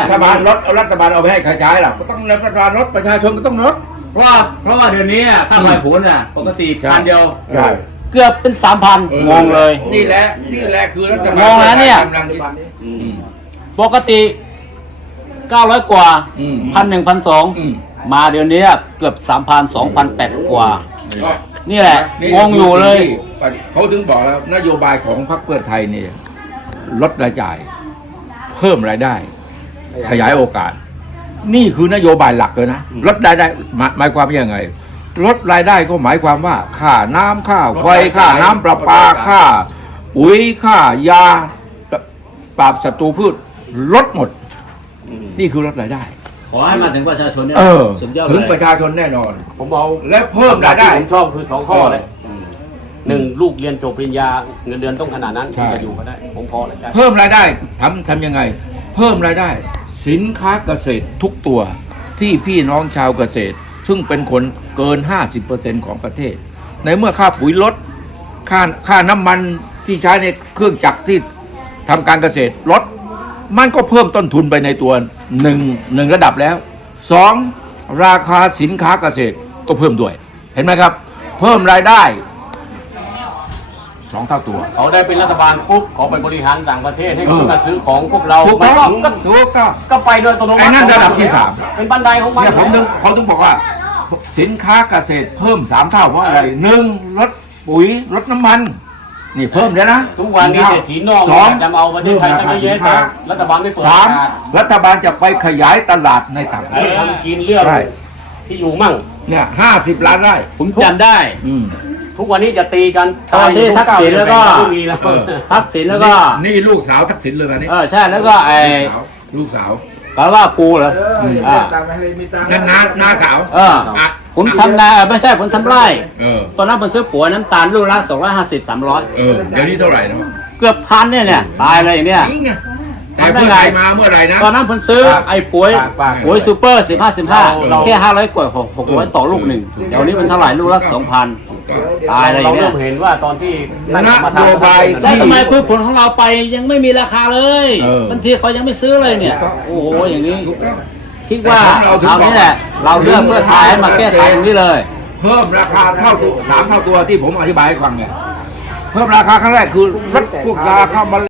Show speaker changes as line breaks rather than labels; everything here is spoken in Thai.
ฐบาลลดรัฐบาลเอาไปให้ใครใช้ล่ะก็ต้องรัฐบาลลดประชาชนก็ต้องลด
เพราะว่าเดือนนี้ค่าไฟผลน่ะปกติพันเดียว
ใช่
เกือบเป็น 3,000 งงเลย
นี่แหละคือรัฐบาล
งงแล้วเนี่ย ปกติ 900 กว่า 1,100 1,200 มาเดือนนี้เกือบ 3,000 2,800 กว่า นี่แหละงงอยู่เลย
เขาถึงบอกแล้วนโยบายของพรรคเพื่อไทยเนี่ยลดรายจ่าย เพิ่มรายได้ ขยายโอกาส นี่คือนโยบายหลักเลยนะลดรายได้หมายความว่ายังไงลดรายได้ก็หมายความว่าค่าน้ำค่าไฟค่าน้ำประปาค่าปุ๋ยค่ายาปราบศัตรูพืชลดหมด นี่คือลดรายได้
ขอให้มาถึงประชาชนเนี่ยสุดยอด
ถึง
เลย
ประชาชนแน่นอน
ผมเอา
และเพิ่มรายได้
ที่ผมชอบคือ2 ข้อเลย1ลูกเรียนจบปริญญาเงินเดือนต้องขนาดนั้นถึงจะอยู่ก็ได้ ผมพอเลยใช่
เพิ่มรายได้ทำยังไง เพิ่มรายได้ สินค้าเกษตรทุกตัวที่พี่น้องชาวเกษตร ซึ่งเป็นคนเกิน 50% ของประเทศ ในเมื่อค่าปุ๋ยลดค่าน้ำมันที่ใช้ในเครื่องจักรที่ทำการเกษตรลดมันก็เพิ่มต้นทุนไปในตัวหนึ่งระดับแล้ว2ราคาสินค้าเกษตรก็เพิ่มด้วย เห็นไหมครับ เพิ่มรายได้2 เท่าตัว
เขาได้เป็นรัฐบาลปุ๊บเขาไปบริหารต่างประเทศให้เขามาซื้อของพวกเรา
ถูก
มัน
ต้อง
ก็
ถูกต้อง
ก็ไปโดยอัตโนมัติ
ไอ้นั่นระดับที่
เป็นบันไดของมัน
เนี่ยเขาถึงบอกว่า สินค้าเกษตรเพิ่ม3 เท่าเพราะอะไร1ลดปุ๋ยลดน้ำมัน นี่เพิ่มแล้วนะ
ทุกวันนี้เศรษฐีนอก
2
จะมาเอาประเทศไทยตั้งเยอะแยะรัฐบาลไม่เปิดตลาด
3รัฐบาลจะไปขยายตลาดในต่างประ
ให้
เทศ
ทำกินเรื่อง
ใช่
ที่อยู่มั่ง
เนี่ย50 ล้านไร่
ผมจำได้
ทุกวันนี้จะตีกัน
ตอนที่ทักษิณแล้วก็
ไม่มีแล้ว
ทักษิณแล้วก็
นี่ลูกสาวทักษิณเลยนะนี่
ใช่แล้วก็
ลูกสาว
แปลว่ากูเหรอ
นั่นน้าสาว
ผมทำนาไม่ใช่ผมทำไร่
เออ
ตอนนั้นผมซื้อปุ๋ยน้ำตาลลูกละ250 300
เดี๋ยวนี้เท่าไหร่นะ
เกือบพันเนี่ยตายเลยเนี่ย
จริงไงใครเพื่อไทยมาเมื่อไหร่นะ
ตอนนั้นผมซื้อไอ้ปุ๋ยซูเปอร์15แค่500 กว่า600 ต่อลูกหนึ่งเดี๋ยวนี้มันเท่าไหร่ลูกละ 2,000 ตายเลย
เรา
เนี่
เริ่
ย
มเห็นว่าตอนที่
นโยบาย
แล้วทำไมพืชผลของเราไปยังไม่มีราคาเลยบางทีเขายังไม่ซื้อเลยเนี่ย โอ้โหอย่างนี้ คิดว่าเอานี้แหละ เราเลือกเพื่อไทยให้มาแก้ไขตรงนี้เลย
เพิ่มราคาเท่าตัว3 เท่าตัวที่ผมอธิบายให้ฟังไงเพิ่มราคาครั้งแรกคือลดพวกราคา